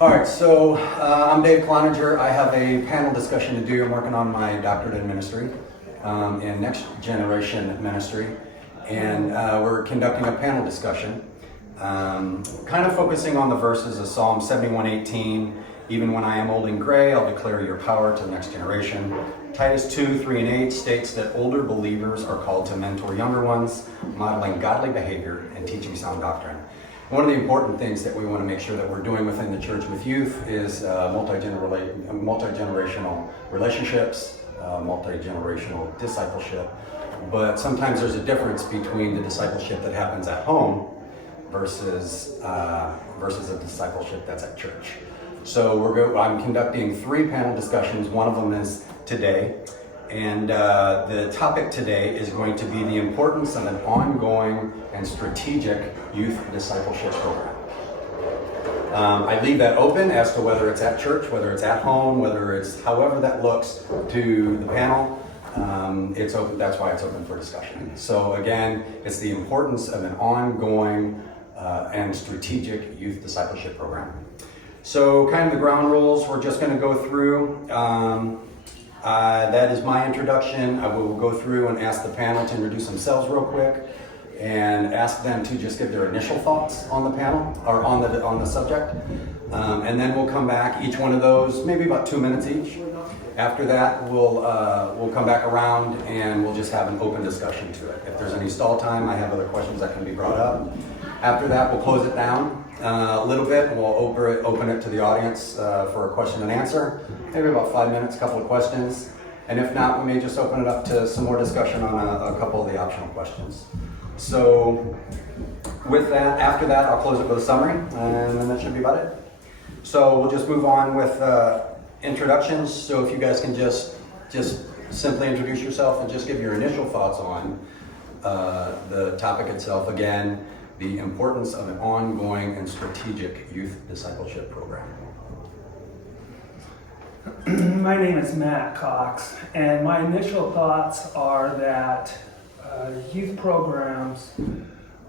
All right, so I'm Dave Cloninger. I have a panel discussion to do. I'm working on my doctorate in ministry, in next generation ministry, and we're conducting a panel discussion, kind of focusing on the verses of Psalm 71:18. Even when I am old and gray, I'll declare your power to the next generation. Titus 2:3-8 states that older believers are called to mentor younger ones, modeling godly behavior and teaching sound doctrine. One of the important things that we want to make sure that we're doing within the church with youth is multi-generational relationships, multi-generational discipleship. But sometimes there's a difference between the discipleship that happens at home versus a discipleship that's at church. So I'm conducting 3 panel discussions. One of them is today. And the topic today is going to be the importance of an ongoing and strategic youth discipleship program. I leave that open as to whether it's at church, whether it's at home, whether it's however that looks to the panel. It's open. That's why it's open for discussion. So again, it's the importance of an ongoing and strategic youth discipleship program. So kind of the ground rules we're just going to go through. That is my introduction. I will go through and ask the panel to introduce themselves real quick and ask them to just give their initial thoughts on the panel or on the subject. And then we'll come back, each one of those, maybe about 2 minutes each. After that, we'll come back around and we'll just have an open discussion to it. If there's any stall time, I have other questions that can be brought up. After that, we'll close it down a little bit, and we'll open it to the audience for a question and answer. Maybe about 5 minutes, a couple of questions. And if not, we may just open it up to some more discussion on a couple of the optional questions. So with that, after that, I'll close it with a summary, and then that should be about it. So we'll just move on with introductions. So if you guys can just simply introduce yourself and just give your initial thoughts on the topic itself. Again, the importance of an ongoing and strategic youth discipleship program. My name is Matt Cox, and my initial thoughts are that youth programs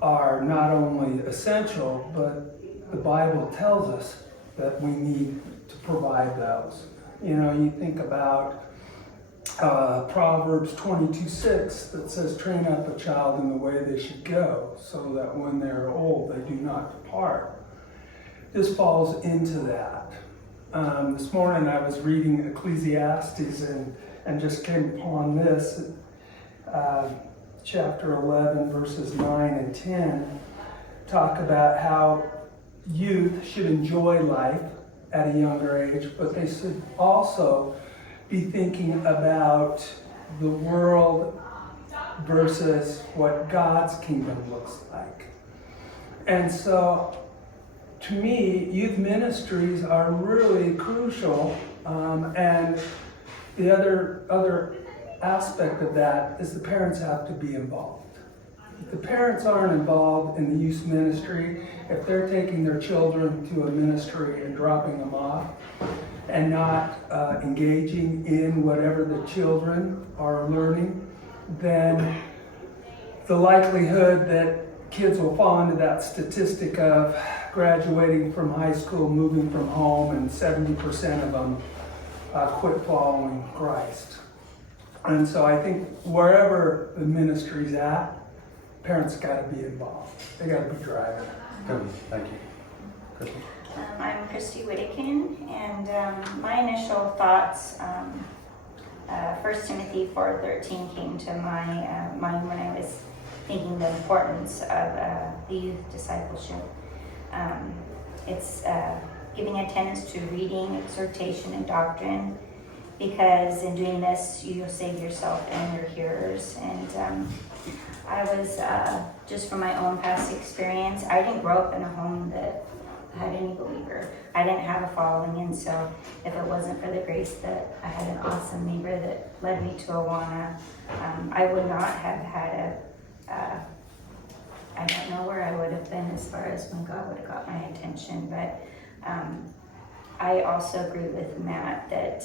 are not only essential, but the Bible tells us that we need to provide those. You know, you think about Proverbs 22:6 that says, train up a child in the way they should go, so that when they're old, they do not depart. This falls into that. This morning I was reading Ecclesiastes and just came upon this. Chapter 11, verses 9 and 10 talk about how youth should enjoy life at a younger age, but they should also be thinking about the world versus what God's kingdom looks like. And so, to me, youth ministries are really crucial, and the other aspect of that is the parents have to be involved. If the parents aren't involved in the youth ministry, if they're taking their children to a ministry and dropping them off and not engaging in whatever the children are learning, then the likelihood that kids will fall into that statistic of graduating from high school, moving from home, and 70% of them quit following Christ. And so I think wherever the ministry's at, parents got to be involved. They got to be driving. Good. Thank you. Kristen? I'm Christy Whittakin, and my initial thoughts, 1 Timothy 4:13 came to my mind when I was thinking the importance of the youth discipleship. It's giving attendance to reading, exhortation, and doctrine, because in doing this, you'll save yourself and your hearers. And I was, just from my own past experience, I didn't grow up in a home that had any believer. I didn't have a following, and so if it wasn't for the grace that I had an awesome neighbor that led me to Awana, I would not have had I don't know where I would have been as far as when God would have got my attention, but I also agree with Matt that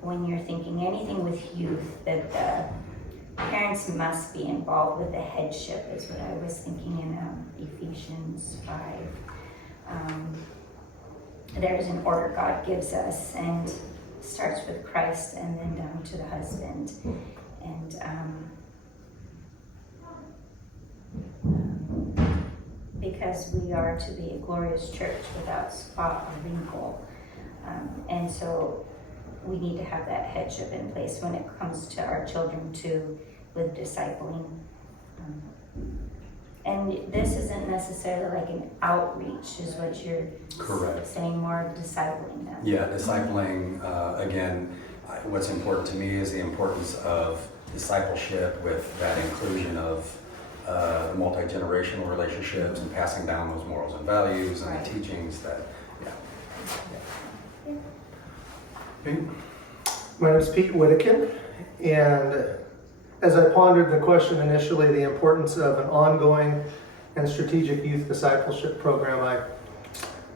when you're thinking anything with youth, that the parents must be involved with the headship, is what I was thinking in Ephesians 5. there's an order God gives us, and starts with Christ and then down to the husband. And because we are to be a glorious church without spot or wrinkle. And so we need to have that headship in place when it comes to our children too, with discipling. And this isn't necessarily like an outreach, is what you're Correct. saying, more discipling them. Yeah, discipling, again, what's important to me is the importance of discipleship with that inclusion of multi-generational relationships and passing down those morals and values and Right. the teachings that, Yeah. Pete? My name is Pete Whittakin, and as I pondered the question initially, the importance of an ongoing and strategic youth discipleship program,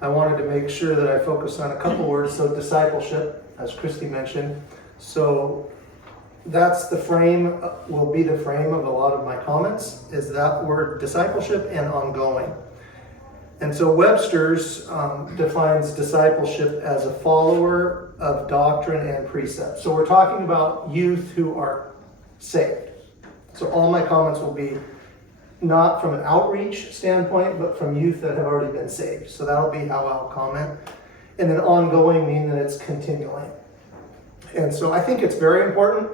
I wanted to make sure that I focus on a couple words. So discipleship, as Christy mentioned. So that's the frame, will be the frame of a lot of my comments, is that word discipleship and ongoing. And so Webster's defines discipleship as a follower of doctrine and precept. So we're talking about youth who are saved. So all my comments will be not from an outreach standpoint, but from youth that have already been saved. So that'll be how I'll comment. And then ongoing mean that it's continuing. And so I think it's very important,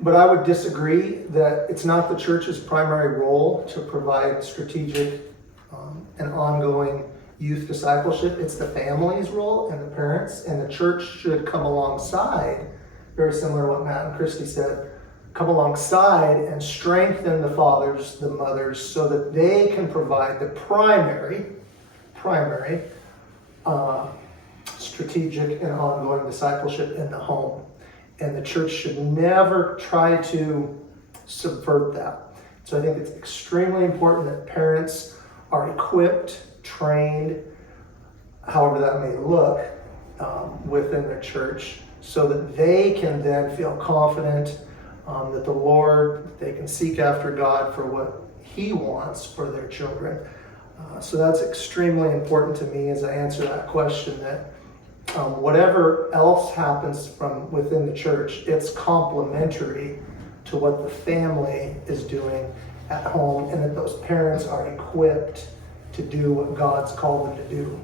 but I would disagree that it's not the church's primary role to provide strategic and ongoing youth discipleship. It's the family's role and the parents, and the church should come alongside, very similar to what Matt and Christy said, come alongside and strengthen the fathers, the mothers, so that they can provide the primary strategic and ongoing discipleship in the home. And the church should never try to subvert that. So I think it's extremely important that parents are equipped, trained, however that may look, within their church, so that they can then feel confident that the Lord, they can seek after God for what He wants for their children. So that's extremely important to me as I answer that question, that whatever else happens from within the church, it's complementary to what the family is doing at home, and that those parents are equipped to do what God's called them to do.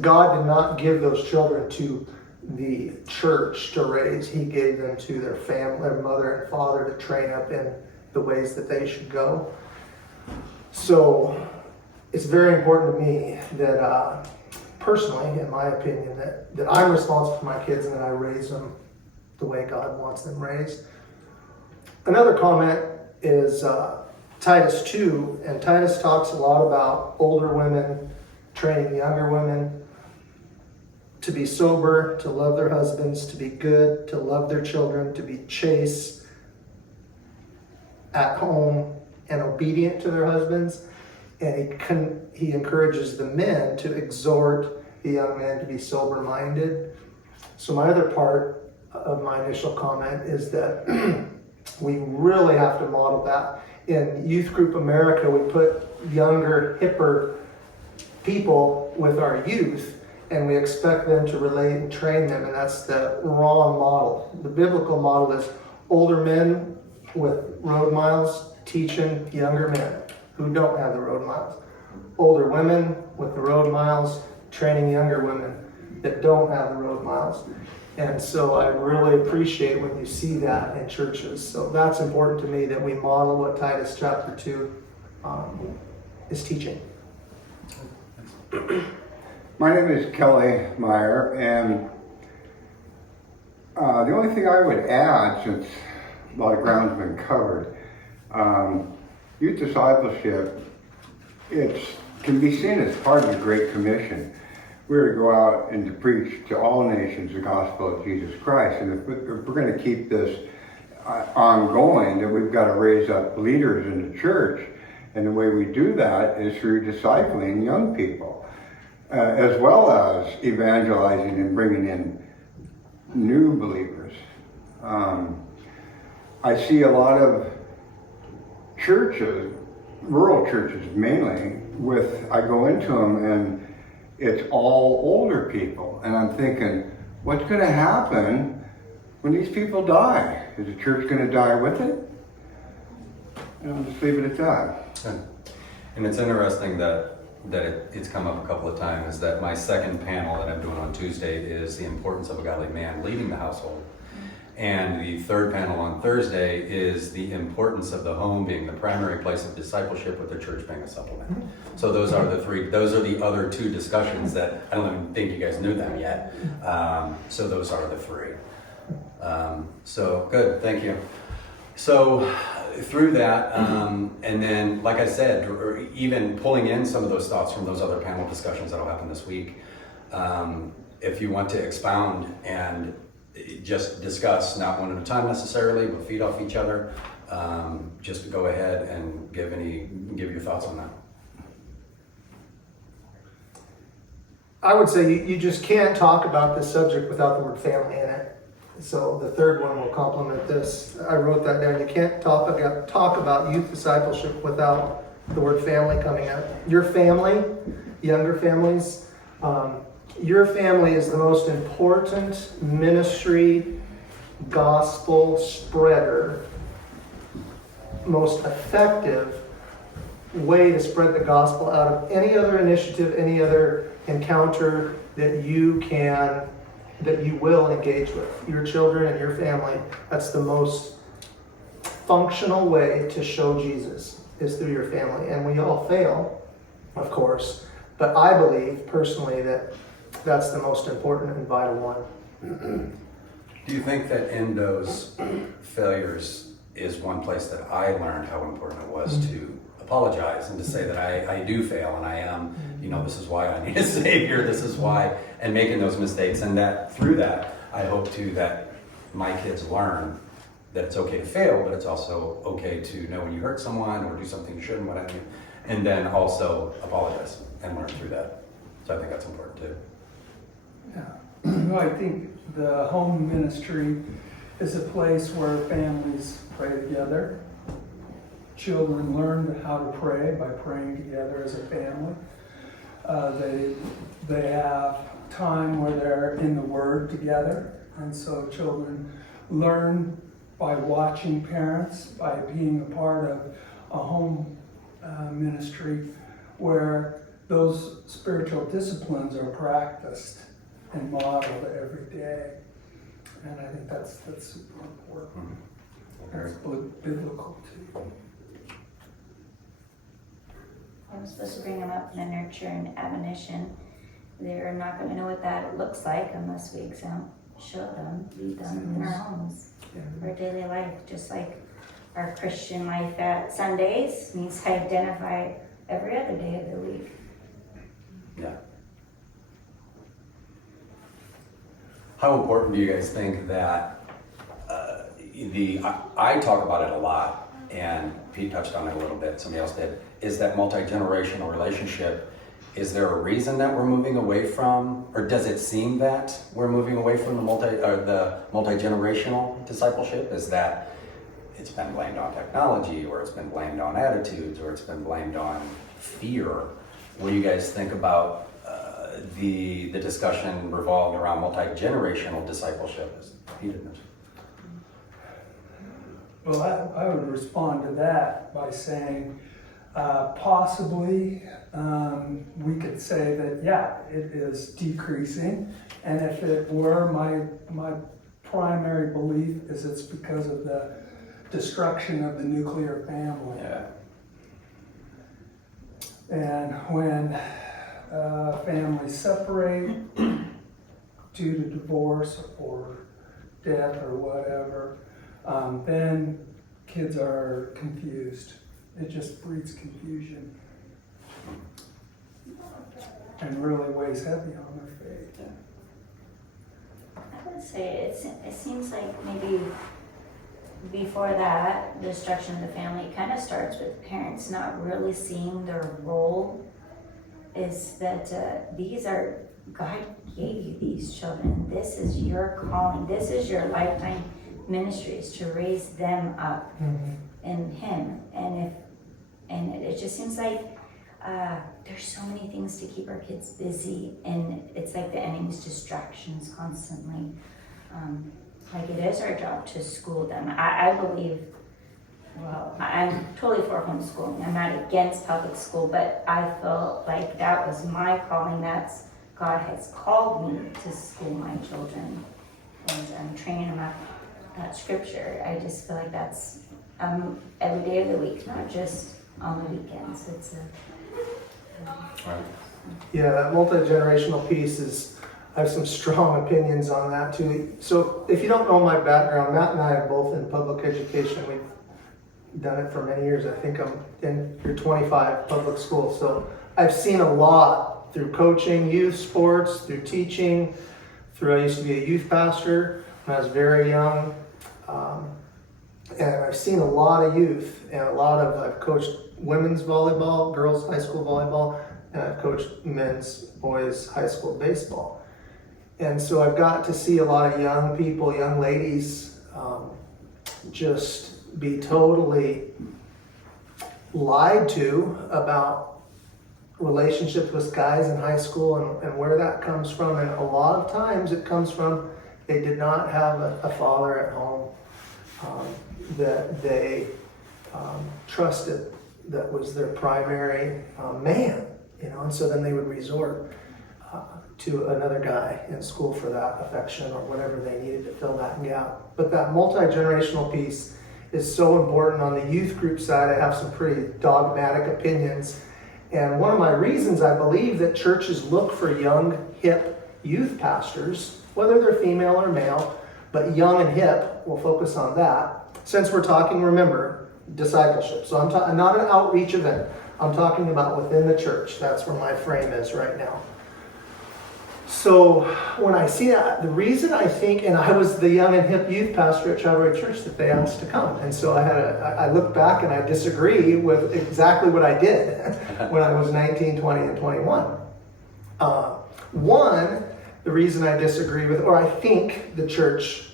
God did not give those children to the church to raise. He gave them to their family, their mother and father, to train up in the ways that they should go. So it's very important to me that personally, in my opinion, that I'm responsible for my kids and that I raise them the way God wants them raised. Another comment is Titus 2, and Titus talks a lot about older women training younger women to be sober, to love their husbands, to be good, to love their children, to be chaste at home and obedient to their husbands. And he encourages the men to exhort the young men to be sober-minded. So my other part of my initial comment is that we really have to model that. In Youth Group America, we put younger, hipper people with our youth, and we expect them to relate and train them, and that's the wrong model. The biblical model is older men with road miles teaching younger men who don't have the road miles. Older women with the road miles training younger women that don't have the road miles. And so I really appreciate when you see that in churches. So that's important to me, that we model what Titus chapter 2 is teaching. My name is Kelly Meyer, and the only thing I would add, since a lot of ground's been covered, youth discipleship, it can be seen as part of the Great Commission. We're to go out and to preach to all nations the gospel of Jesus Christ. And if we're going to keep this ongoing, then we've got to raise up leaders in the church. And the way we do that is through discipling young people, as well as evangelizing and bringing in new believers. I see a lot of churches, rural churches mainly, I go into them and it's all older people. And I'm thinking, what's going to happen when these people die? Is the church going to die with it? And I'll just leave it at that. And it's interesting that it's come up a couple of times that my second panel that I'm doing on Tuesday is the importance of a godly man leading the household. And the third panel on Thursday is the importance of the home being the primary place of discipleship with the church being a supplement. So those are the other two discussions that I don't even think you guys knew them yet. So those are the three. So good, thank you. So through that, and then like I said, or even pulling in some of those thoughts from those other panel discussions that'll happen this week, if you want to expound and just discuss, not one at a time necessarily, but feed off each other, just go ahead and give your thoughts on that. I would say you just can't talk about this subject without the word family in it. So the third one will complement this. I wrote that down. You can't talk about youth discipleship without the word family coming out. Your family, younger families, your family is the most important ministry, gospel spreader, most effective way to spread the gospel out of any other initiative, any other encounter that you will engage with. Your children and your family, that's the most functional way to show Jesus, is through your family. And we all fail, of course, but I believe personally that that's the most important and vital one. Do you think that in those failures is one place that I learned how important it was to apologize and to say that I do fail and I am, this is why I need a savior, this is why, and making those mistakes, and that through that, I hope too that my kids learn that it's okay to fail, but it's also okay to know when you hurt someone or do something you shouldn't, what have you, and then also apologize and learn through that. So I think that's important too. Yeah. Well, I think the home ministry is a place where families pray together. Children learn how to pray by praying together as a family. They have time where they're in the Word together, and so children learn by watching parents, by being a part of a home ministry where those spiritual disciplines are practiced and modeled every day. And I think that's super important. That's biblical too. I was supposed to bring them up in the nurture and admonition. They're not going to know what that looks like unless we show them, lead them in our homes, our daily life. Just like our Christian life at Sundays needs to identify every other day of the week. Yeah. How important do you guys think that I talk about it a lot, and Pete touched on it a little bit, somebody else did, is that multi-generational relationship. Is there a reason that we're moving away from, or does it seem that we're moving away from the multi-generational discipleship? Is that it's been blamed on technology, or it's been blamed on attitudes, or it's been blamed on fear? What do you guys think about the discussion revolved around multi-generational discipleship? Well, I would respond to that by saying possibly we could say that, yeah, it is decreasing. And if it were, my primary belief is it's because of the destruction of the nuclear family. Yeah. And when families separate due to divorce or death or whatever, then kids are confused. It just breeds confusion and really weighs heavy on their faith. I would say it seems like maybe before that, the destruction of the family kind of starts with parents not really seeing their role is that God gave you these children. This is your calling. This is your lifetime ministry, is to raise them up in Him. And it just seems like there's so many things to keep our kids busy, and it's like the enemy's distractions constantly. Like it is our job to school them. I believe, well, I'm totally for homeschooling. I'm not against public school, but I feel like that was my calling. That's God has called me to school my children, and I'm training them up that scripture. I just feel like that's every day of the week, not just on the weekends. It's Yeah, that multi-generational piece is, I have some strong opinions on that too. So if you don't know my background, Matt and I are both in public education. We've done it for many years. I think I'm in year 25 public school. So I've seen a lot through coaching, youth sports, through teaching, I used to be a youth pastor when I was very young. And I've seen a lot of youth and I've coached women's volleyball, girls high school volleyball, and I've coached men's, boys high school baseball. And so I've got to see a lot of young people, young ladies, just be totally lied to about relationships with guys in high school and where that comes from. And a lot of times it comes from they did not have a father at home that they trusted, that was their primary man, and so then they would resort to another guy in school for that affection or whatever they needed to fill that gap. But that multi-generational piece is so important. On the youth group side, I have some pretty dogmatic opinions. And one of my reasons I believe that churches look for young, hip youth pastors, whether they're female or male, but young and hip, we'll focus on that. Since we're talking, remember, discipleship. So I'm not an outreach event. I'm talking about within the church. That's where my frame is right now. So when I see that, the reason I think, and I was the young and hip youth pastor at Calvary Church that they asked to come. And so I look back and I disagree with exactly what I did when I was 19, 20, and 21. One, the reason I disagree with, or I think the church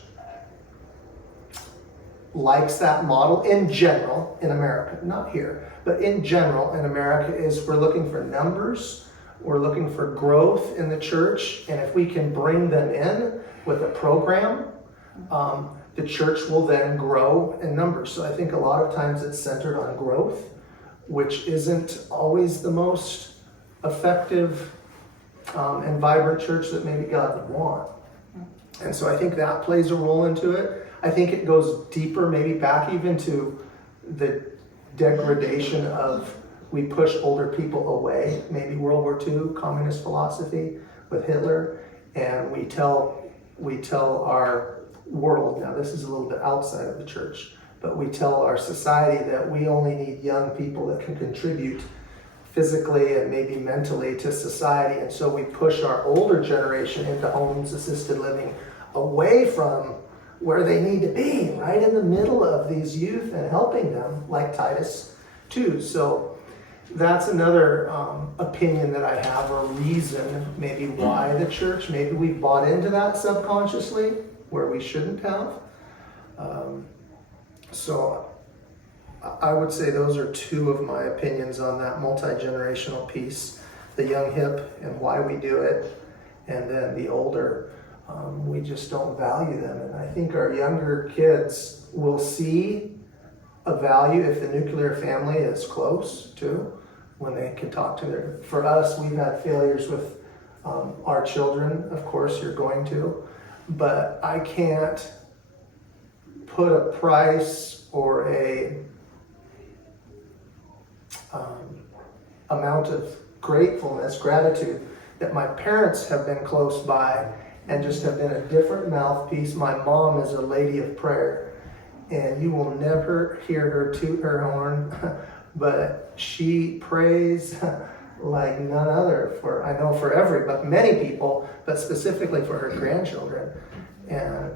likes that model in general in America, not here, but in general in America, is we're looking for numbers. We're looking for growth in the church, and if we can bring them in with a program, the church will then grow in numbers. So I think a lot of times it's centered on growth, which isn't always the most effective and vibrant church that maybe God would want. And so I think that plays a role into it. I think it goes deeper, maybe back even to the degradation of, we push older people away, maybe World War II, communist philosophy with Hitler, and we tell our world, now this is a little bit outside of the church, but we tell our society that we only need young people that can contribute physically and maybe mentally to society, and so we push our older generation into homes, assisted living, away from where they need to be, right in the middle of these youth and helping them, like Titus 2. So that's another opinion that I have, or reason maybe why the church, maybe we bought into that subconsciously where we shouldn't have. So I would say those are two of my opinions on that multi-generational piece, the young hip and why we do it, and then the older, we just don't value them. And I think our younger kids will see a value if the nuclear family is close too, when they can talk to their, for us, we've had failures with our children, of course you're going to, but I can't put a price or a amount of gratitude that my parents have been close by and just have been a different mouthpiece. My mom is a lady of prayer, and you will never hear her toot her horn, but she prays like none other for, I know for but many people, but specifically for her grandchildren. And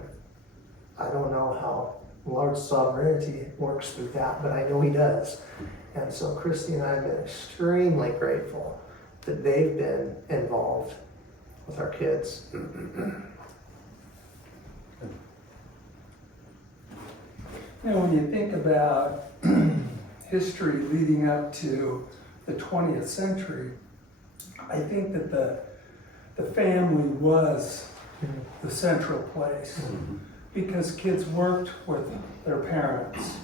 I don't know how Lord's sovereignty works through that, but I know He does. And so Christy and I have been extremely grateful that they've been involved with our kids. When you think about history leading up to the 20th century, I think that the family was the central place because kids worked with their parents.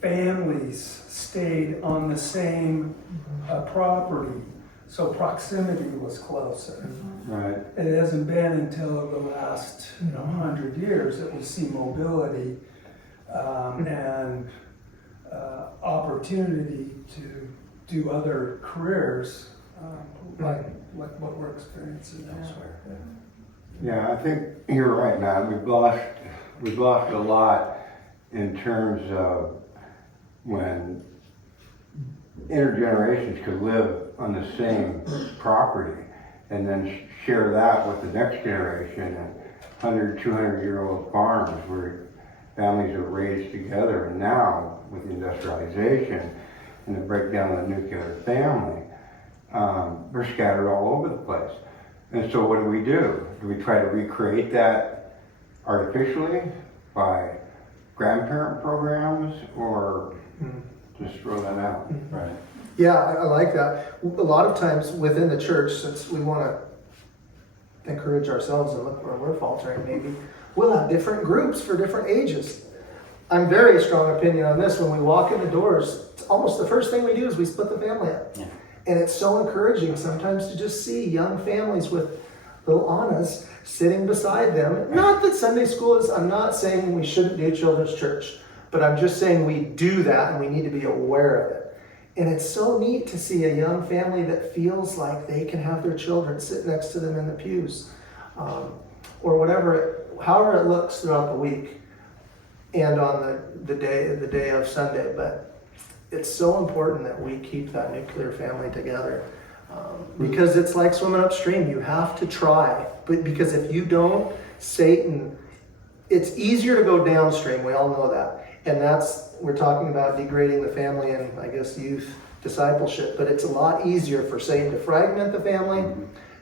Families stayed on the same property, so proximity was closer. Right. It hasn't been until the last 100 years that we see mobility and opportunity to do other careers like what we're experiencing elsewhere. Yeah, I think you're right, Matt. We've lost a lot in terms of when intergenerations could live on the same property and then share that with the next generation and 100, 200-year-old farms where families are raised together. And now with industrialization and the breakdown of the nuclear family, we're scattered all over the place. And so what do? Do we try to recreate that artificially by grandparent programs or just throw that out? Right. Yeah, I like that. A lot of times within the church, since we want to encourage ourselves and look where we're faltering, maybe we'll have different groups for different ages. I'm very strong opinion on this. When we walk in the doors, it's almost the first thing we do is we split the family up. Yeah. And it's so encouraging sometimes to just see young families with little Annas sitting beside them. Not that Sunday school is, I'm not saying we shouldn't do children's church, but I'm just saying we do that and we need to be aware of it. And it's so neat to see a young family that feels like they can have their children sit next to them in the pews, or whatever, however it looks throughout the week and on the day of Sunday. But it's so important that we keep that nuclear family together, because it's like swimming upstream. You have to try, but because if you don't, Satan, it's easier to go downstream. We all know that. And we're talking about degrading the family and I guess youth discipleship, but it's a lot easier for Satan to fragment the family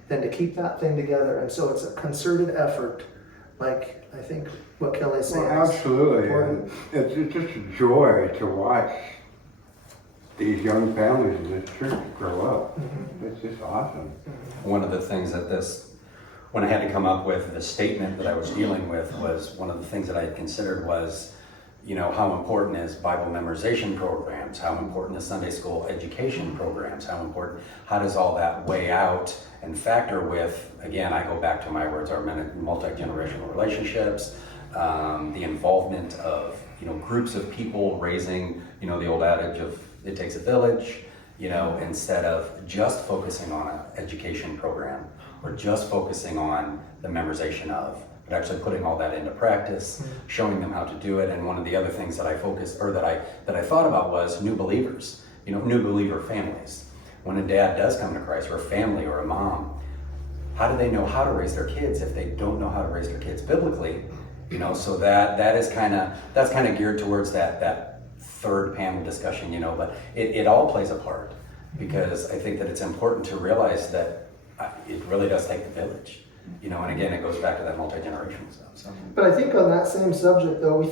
than to keep that thing together. And so it's a concerted effort, like I think what Kelly's saying. Well, absolutely. And it's just a joy to watch these young families in this church grow up. It's just awesome. One of the things that when I had to come up with the statement that I was dealing with, was one of the things that I had considered was, how important is Bible memorization programs? How important is Sunday school education programs? How does all that weigh out and factor with, again, I go back to my words, our multi-generational relationships, the involvement of, groups of people raising, the old adage of it takes a village, instead of just focusing on an education program or just focusing on the memorization of, but actually putting all that into practice, showing them how to do it. And one of the other things that I focused, or that I thought about, was new believers, new believer families. When a dad does come to Christ, or a family, or a mom, how do they know how to raise their kids if they don't know how to raise their kids biblically? So that's kind of geared towards that third panel discussion, but it all plays a part, because I think that it's important to realize that it really does take the village, and again, it goes back to that multi-generational stuff. So. But I think on that same subject, though,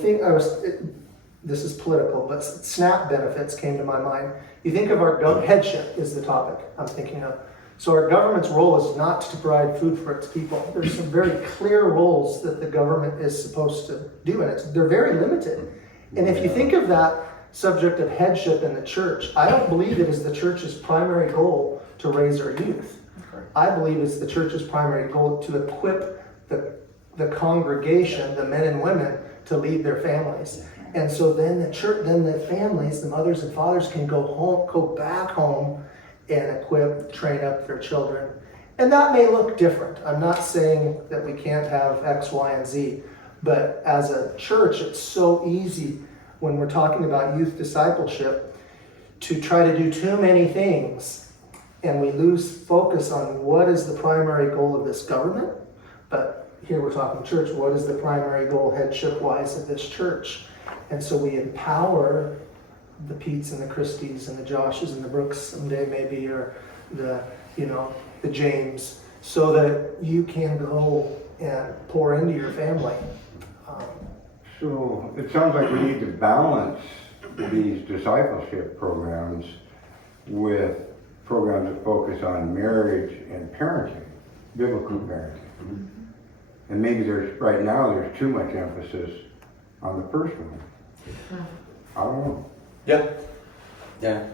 this is political, but SNAP benefits came to my mind. You think of our headship is the topic I'm thinking of. So our government's role is not to provide food for its people. There's some very clear roles that the government is supposed to do, and they're very limited. And if you think of that subject of headship in the church, I don't believe it is the church's primary goal to raise our youth. I believe it's the church's primary goal to equip the congregation, the men and women, to lead their families. And so then the families, the mothers and fathers, can go back home and equip, train up their children. And that may look different. I'm not saying that we can't have X, Y, and Z, but as a church, it's so easy when we're talking about youth discipleship to try to do too many things, and we lose focus on what is the primary goal of this government. But here we're talking church. What is the primary goal headship-wise of this church? And so we empower the Petes and the Christies and the Joshes and the Brooks someday maybe, or the James, so that you can go and pour into your family. So it sounds like we need to balance these discipleship programs with programs that focus on marriage and parenting, biblical parenting. And maybe right now there's too much emphasis on the first one. I don't know. Yeah. Yeah.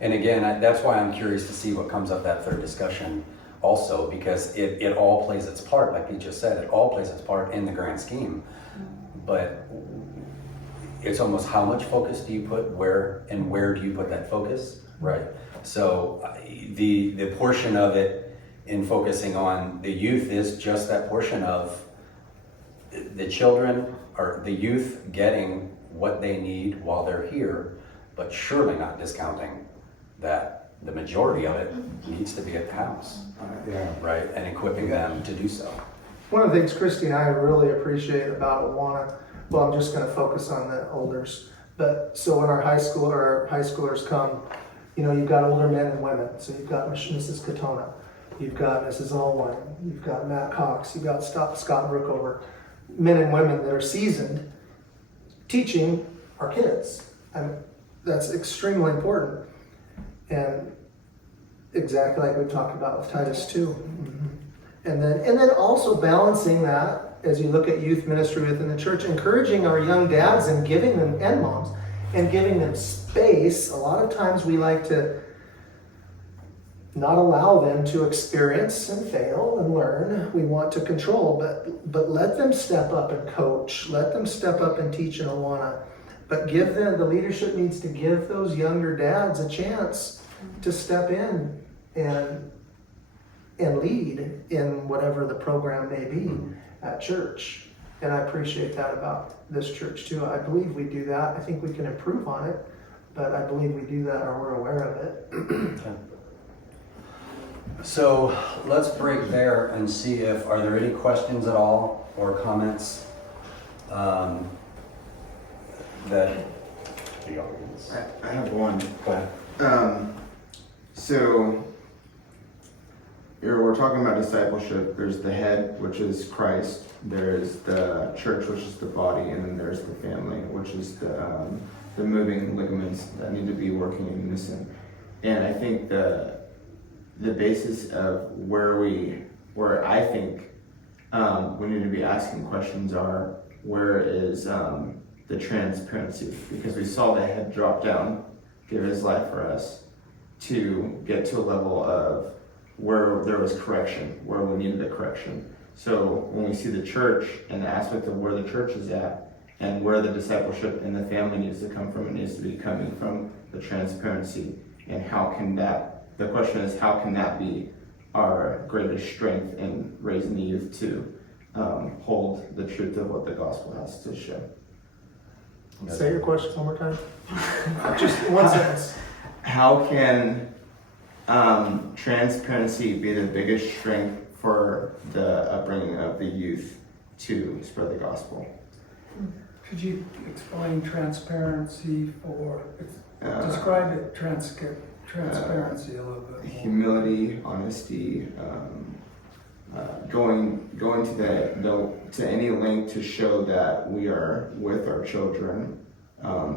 And again, that's why I'm curious to see what comes of that third discussion also, because it all plays its part, like you just said, it all plays its part in the grand scheme. But it's almost how much focus do you put where, and where do you put that focus, right? So the portion of it in focusing on the youth is just that portion of the children or the youth getting what they need while they're here, but surely not discounting that the majority of it needs to be at the house, Yeah. right? And equipping them to do so. One of the things Christy and I really appreciate about Awana, well, I'm just going to focus on the olders, but so when our high schoolers come, you know, you've got older men and women. So you've got Mrs. Katona, you've got Mrs. Allwine, you've got Matt Cox, you've got Scott Brookover, men and women that are seasoned teaching our kids. And that's extremely important. And exactly like we talked about with Titus 2. And then also balancing that as you look at youth ministry within the church, encouraging our young dads and giving them, and moms, and giving them space. A lot of times we like to not allow them to experience and fail and learn. We want to control, but let them step up and coach. Let them step up and teach in Awana. But give them, the leadership needs to give those younger dads a chance to step in and lead in whatever the program may be at church. And I appreciate that about this church too. I believe we do that. I think we can improve on it, but I believe we do that or we're aware of it. So let's break there and see if, are there any questions at all or comments that the audience? I have one. Go ahead. So we're talking about discipleship. There's the head, which is Christ. There's the church, which is the body, and then there's the family, which is the moving ligaments that need to be working in unison. And I think the basis of where I think we need to be asking questions are, where is the transparency? Because we saw the head drop down, give his life for us, to get to a level of where there was correction, where we needed a correction. So when we see the church and the aspect of where the church is at and where the discipleship and the family needs to come from, it needs to be coming from the transparency. And how can that, the question is, how can that be our greatest strength in raising the youth to hold the truth of what the gospel has to show? Say your question one more time. Just one sentence. How can transparency be the biggest strength for the upbringing of the youth to spread the gospel? Could you explain transparency describe it, transparency a little bit more. Humility, honesty, going to any length to show that we are with our children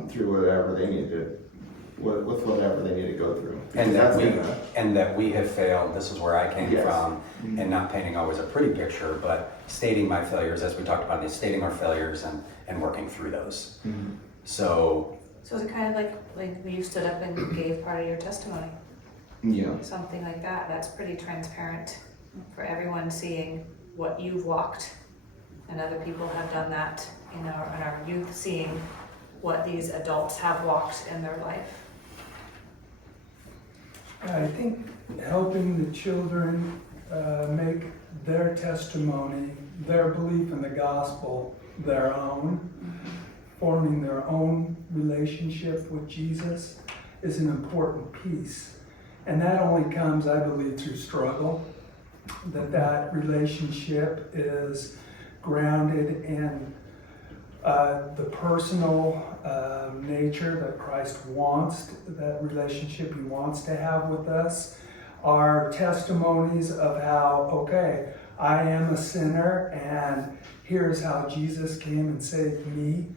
through whatever they need to, with whatever they need to go through. And that we have failed. This is where I came from, and not painting always a pretty picture, but stating my failures, as we talked about, is stating our failures and working through those. So is it kind of like when you stood up and gave part of your testimony? Yeah. Something like that. That's pretty transparent for everyone seeing what you've walked, and other people have done that, and our youth seeing what these adults have walked in their life. I think helping the children make their testimony, their belief in the gospel, their own, forming their own relationship with Jesus is an important piece. And that only comes, I believe, through struggle, that relationship is grounded in the personal nature that Christ wants, that relationship he wants to have with us, are testimonies of how, okay, I am a sinner and here's how Jesus came and saved me.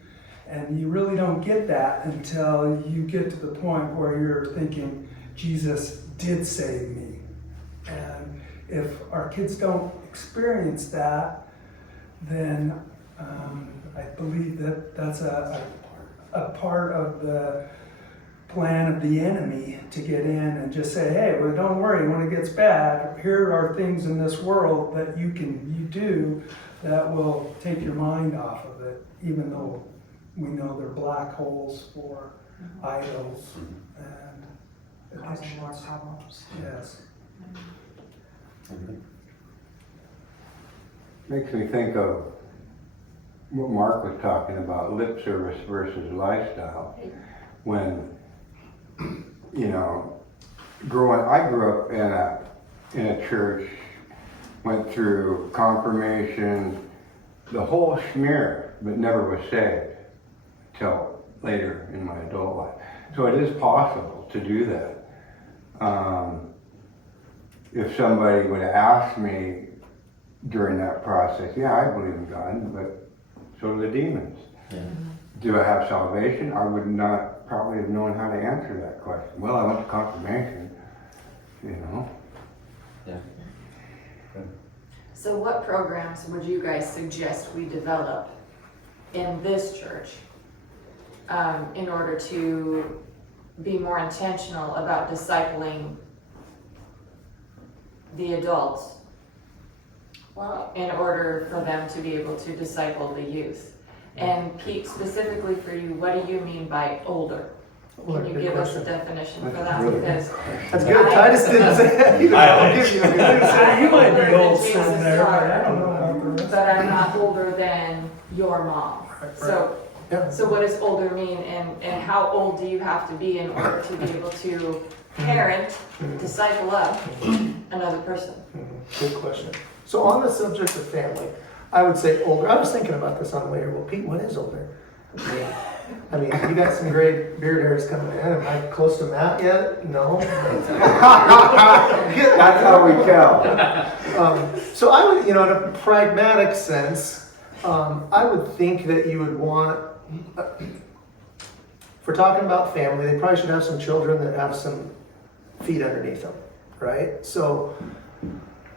And you really don't get that until you get to the point where you're thinking, Jesus did save me. And if our kids don't experience that, then I believe that that's a part of the plan of the enemy to get in and just say, hey, well, don't worry, when it gets bad, here are things in this world that you do that will take your mind off of it, even though we know they're black holes for idols and Causing more addictions. problems. Yes. Makes me think of what Mark was talking about, lip service versus lifestyle. When, you know, I grew up in a church, went through confirmation, the whole schmear, but never was saved till later in my adult life. So it is possible to do that. If somebody would ask me during that process, yeah, I believe in God, but so do the demons. Yeah. Do I have salvation? I would not probably have known how to answer that question. Well, I went to confirmation, you know. Yeah. So what programs would you guys suggest we develop in this church in order to be more intentional about discipling the adults in order for them to be able to disciple the youth? And Pete, specifically for you, what do you mean by older? Can you give us a definition for that? Really Because That's good. Titus didn't say that either. I'll give you a good You might be older old than sitting Jesus there, but I Christ. don't know about the rest. but I'm not older than your mom. So Yeah. So what does older mean, and how old do you have to be in order to be able to parent, disciple up another person? Good question. So on the subject of family, I would say older. I was thinking about this on the way here. Well, Pete, what is older? I mean, you got some gray beard hairs coming in. Am I close to Matt yet? No. That's how we tell. So I would, in a pragmatic sense, I would think that you would want, if we're talking about family, they probably should have some children that have some feet underneath them, right? So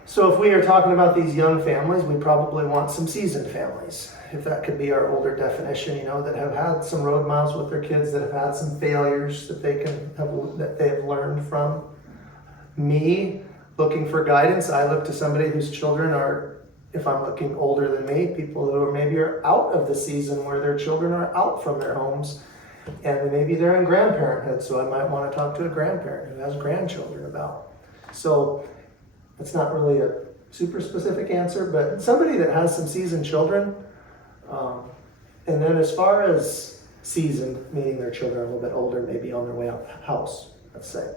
if we are talking about these young families, we probably want some seasoned families, if that could be our older definition, that have had some road miles with their kids, that have had some failures that they have learned from. Me, looking for guidance, I look to somebody whose children are, if I'm looking older than me, people who maybe are out of the season where their children are out from their homes, and maybe they're in grandparenthood, so I might want to talk to a grandparent who has grandchildren about. So it's not really a super specific answer, but somebody that has some seasoned children. And then as far as seasoned, meaning their children are a little bit older, maybe on their way out the house, let's say.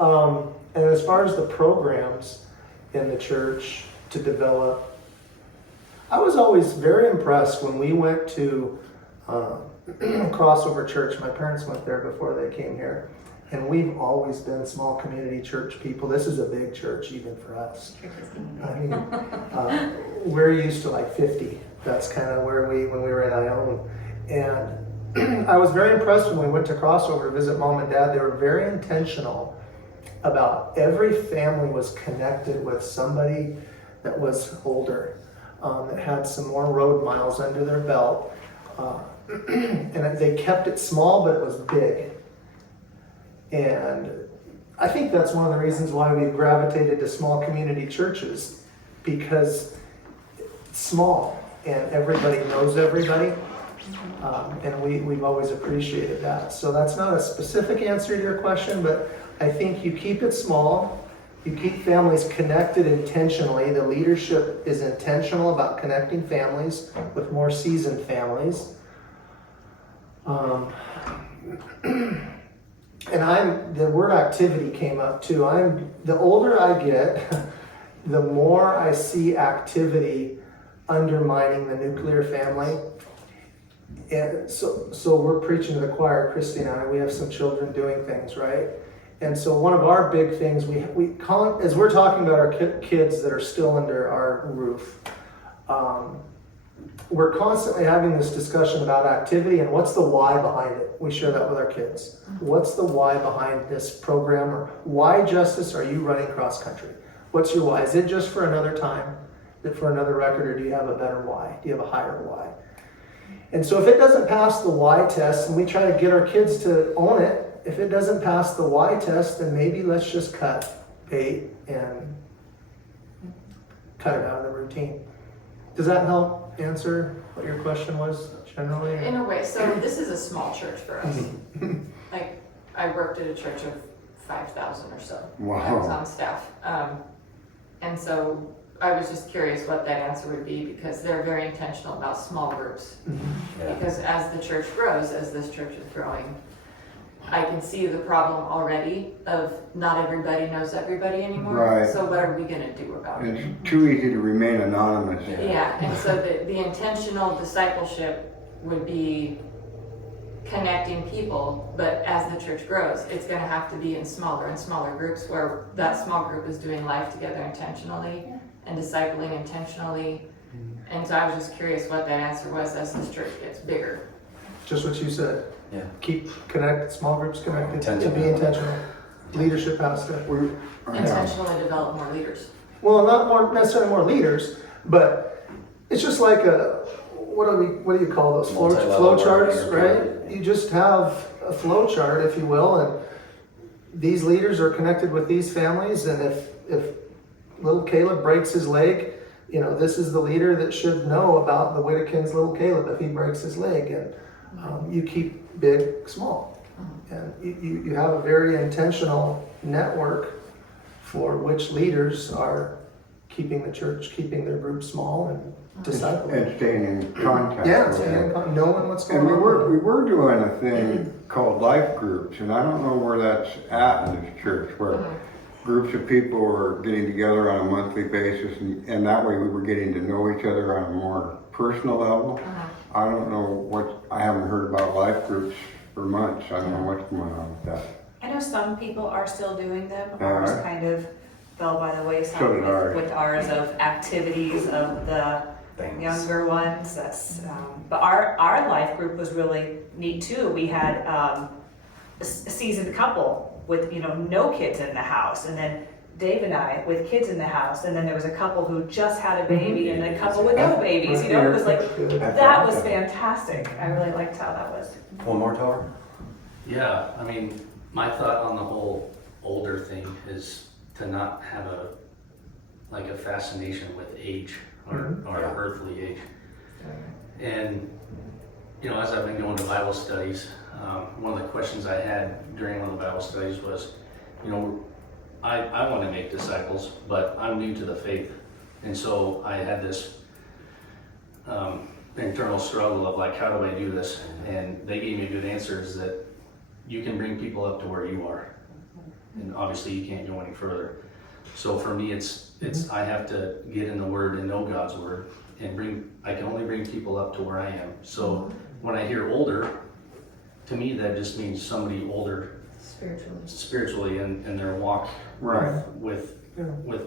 And as far as the programs in the church to develop, I was always very impressed when we went to Crossover Church. My parents went there before they came here. And we've always been small community church people. This is a big church even for us. I mean, we're used to like 50. That's kind of where when we were at Ione. And I was very impressed when we went to Crossover to visit mom and dad. They were very intentional about every family was connected with somebody that was older, that had some more road miles under their belt. And they kept it small, but it was big. And I think that's one of the reasons why we gravitated to small community churches, because it's small and everybody knows everybody. And we've always appreciated that. So that's not a specific answer to your question, but I think you keep it small, you keep families connected intentionally. The leadership is intentional about connecting families with more seasoned families. And the word activity came up too. The older I get, the more I see activity undermining the nuclear family. And so we're preaching to the choir, Christy and I, we have some children doing things, right? And so one of our big things, we call, as we're talking about our kids that are still under our roof, we're constantly having this discussion about activity and what's the why behind it. We share that with our kids. What's the why behind this program? Or why, Justice, are you running cross country? What's your why? Is it just for another time? Is it for another record, or do you have a better why? Do you have a higher why? And so if it doesn't pass the why test, and we try to get our kids to own it, if it doesn't pass the why test, then maybe let's just cut bait and cut it out of the routine. Does that help answer what your question was generally? In a way, so this is a small church for us. Like, I worked at a church of 5,000 or so. Wow. I was on staff. And so I was just curious what that answer would be, because they're very intentional about small groups. Yeah. Because as the church grows, as this church is growing, I can see the problem already of not everybody knows everybody anymore. Right. So what are we gonna do about it? It's too easy to remain anonymous. Yeah, and so the intentional discipleship would be connecting people, but as the church grows, it's gonna have to be in smaller and smaller groups where that small group is doing life together intentionally and discipling intentionally. And so I was just curious what that answer was as this church gets bigger. Just what you said. Yeah. Keep connected, small groups connected, and be Intentional. intentional. Leadership has to. Intentionally develop more leaders. Well, not more necessarily more leaders, but it's just like a what do you call those Multi-level flow charts, learning, right? You just have a flow chart, if you will, and these leaders are connected with these families, and if little Caleb breaks his leg, you know, this is the leader that should know about the Whittakins' little Caleb if he breaks his leg, and you keep big small, and you have a very intentional network for which leaders are keeping the church, keeping their group small and discipling. And staying in contact. Yeah, with staying in them. contact, knowing what's going And we on. were doing a thing called life groups, and I don't know where that's at in this church, where groups of people were getting together on a monthly basis, and that way we were getting to know each other on a more personal level. I don't know I haven't heard about life groups for months. I don't know what's going on with that. I know some people are still doing them. Yeah. Ours kind of fell by the wayside So did ours. with ours of activities of the Thanks. younger ones. That's but our life group was really neat too. We had a seasoned couple with no kids in the house, and then Dave and I with kids in the house, and then there was a couple who just had a baby and a couple with no babies. It was like that was fantastic. I really liked how that was. One more, Tor? Yeah, I mean, my thought on the whole older thing is to not have a fascination with age or Yeah. earthly age. And, as I've been going to Bible studies, one of the questions I had during one of the Bible studies was, I want to make disciples, but I'm new to the faith. And so I had this internal struggle of like, how do I do this? And they gave me good answers that you can bring people up to where you are. And obviously you can't go any further. So for me, it's I have to get in the Word and know God's Word, and I can only bring people up to where I am. So when I hear older, to me that just means somebody older spiritually in their walk Right. with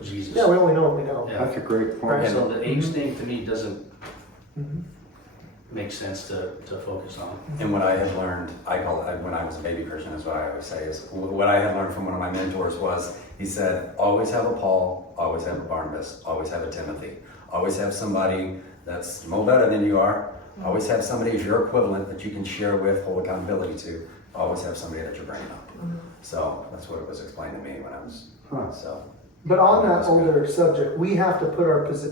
Jesus. Yeah, we only know what we know. Yeah. That's a great point. So the age thing to me doesn't make sense to focus on. And what I have learned, I call it, when I was a baby Christian, is what I always say, is what I had learned from one of my mentors was, he said, always have a Paul, always have a Barnabas, always have a Timothy, always have somebody that's no better than you are, always have somebody as your equivalent that you can share with, hold accountability to, always have somebody that you're bringing up. So that's what it was explained to me when I was, so. But on that older subject, we have to put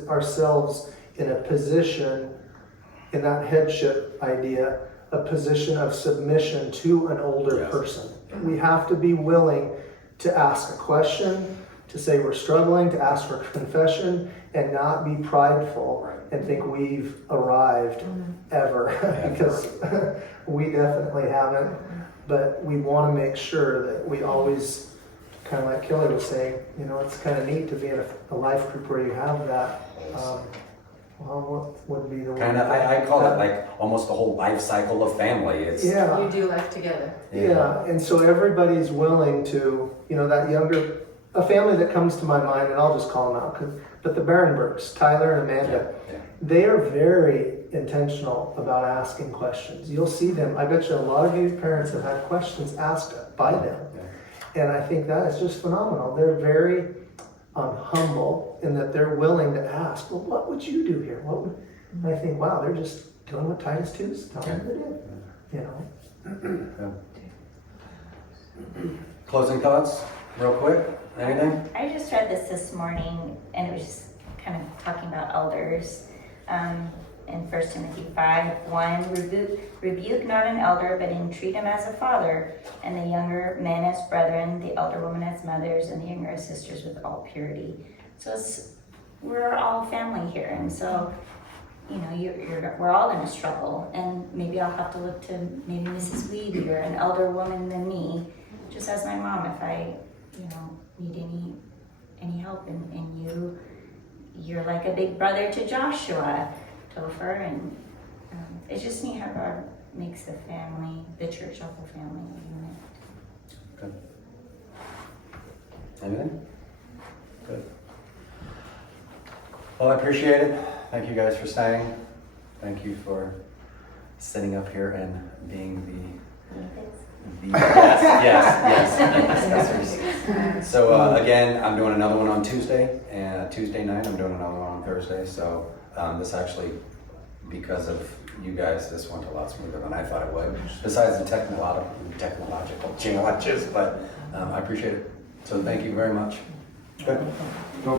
ourselves in a position, in that headship idea, a position of submission to an older Yes. person. We have to be willing to ask a question, to say we're struggling, to ask for confession, and not be prideful and think we've arrived ever, because we definitely haven't. But we want to make sure that we always, kind of like Kelly was saying, it's kind of neat to be in a life group where you have that. What would be the word? Kind of, I call it like almost the whole life cycle of family. It's Yeah. You do life together. Yeah, and so everybody's willing to, that younger a family that comes to my mind, and I'll just call them out, but the Barenbergs, Tyler and Amanda, Yeah. they are very intentional about asking questions. You'll see them. I bet you a lot of you parents have had questions asked by them. Yeah. And I think that is just phenomenal. They're very humble in that they're willing to ask, well, what would you do here? What would, and I think, wow, they're just doing what Titus 2 is telling them to do. You know? Closing thoughts, real quick, anything? I just read this morning, and it was just kind of talking about elders. In 1 Timothy 5:1, rebuke not an elder, but entreat him as a father, and the younger men as brethren, the elder women as mothers, and the younger as sisters with all purity. So we're all family here, and so we're all going to struggle, and maybe I'll have to look to maybe Mrs. Weedy or an elder woman than me, just as my mom, if I need any help, and you're like a big brother to Joshua, Topher, and it's just neat how God makes the family, the church, a whole family unit. Good. Anything? Good. Well, I appreciate it. Thank you guys for staying. Thank you for sitting up here and being discussers. So again, I'm doing another one on Tuesday, and Tuesday night I'm doing another one on Thursday. So this actually, because of you guys, this went a lot smoother than I thought it would. Besides the technological challenges, but I appreciate it. So thank you very much. Good.